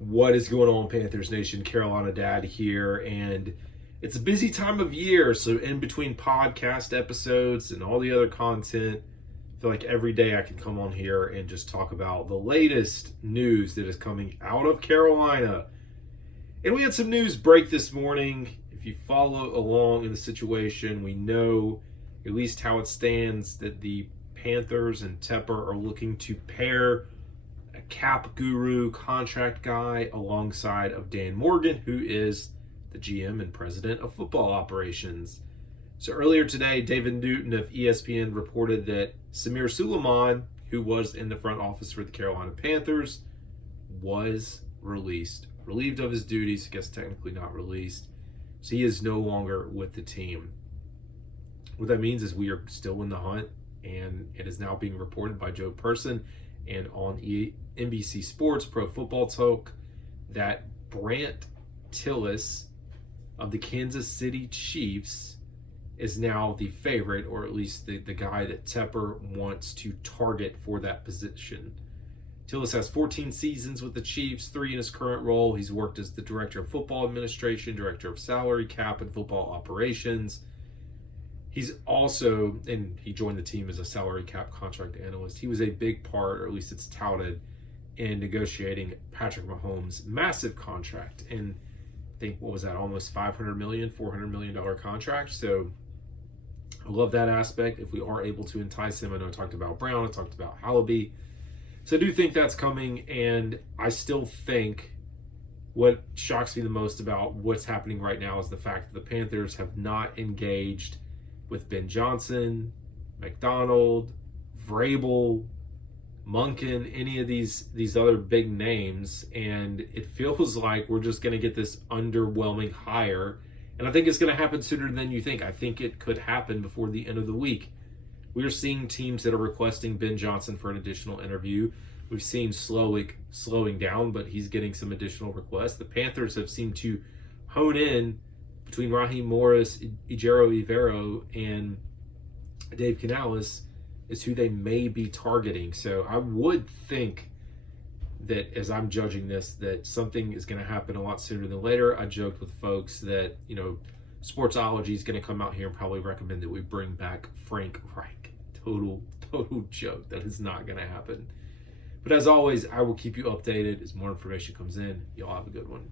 What is going on, Panthers Nation? Carolina Dad here, and it's a busy time of year, so in between podcast episodes and all the other content, I feel like every day I can come on here and just talk about the latest news that is coming out of Carolina. And we had some news break this morning. If you follow along in the situation, we know at least how it stands that the Panthers and Tepper are looking to pair a cap guru contract guy alongside of Dan Morgan, who is the GM and president of football operations. So earlier today, David Newton of ESPN reported that Samir Suleiman, who was in the front office for the Carolina Panthers, was relieved of his duties. I guess technically not released. So he is no longer with the team. What that means is we are still in the hunt, and it is now being reported by Joe Person and on NBC Sports Pro Football Talk that Brandt Tilis of the Kansas City Chiefs is now the favorite, or at least the guy that Tepper wants to target for that position. Tilis has 14 seasons with the Chiefs, 3 in his current role. He's worked as the Director of Football Administration, Director of Salary Cap and Football Operations. He's also, and he joined the team as a salary cap contract analyst. He was a big part, or at least it's touted, in negotiating Patrick Mahomes' massive contract. And I think, what was that, almost $500 million, $400 million contract. So I love that aspect. If we are able to entice him, I know I talked about Brown, I talked about Hallaby. So I do think that's coming, and I still think what shocks me the most about what's happening right now is the fact that the Panthers have not engaged with Ben Johnson, McDonald, Vrabel, Munkin, any of these other big names, and it feels like we're just going to get this underwhelming hire, and I think it's going to happen sooner than you think. I think it could happen before the end of the week. We're seeing teams that are requesting Ben Johnson for an additional interview. We've seen slowing down, but he's getting some additional requests. The Panthers have seemed to hone in between Raheem Morris, Ejiro Evero, and Dave Canales is who they may be targeting. So I would think that as I'm judging this, that something is going to happen a lot sooner than later. I joked with folks that, Sportsology is going to come out here and probably recommend that we bring back Frank Reich. Total joke. That is not going to happen. But as always, I will keep you updated as more information comes in. Y'all have a good one.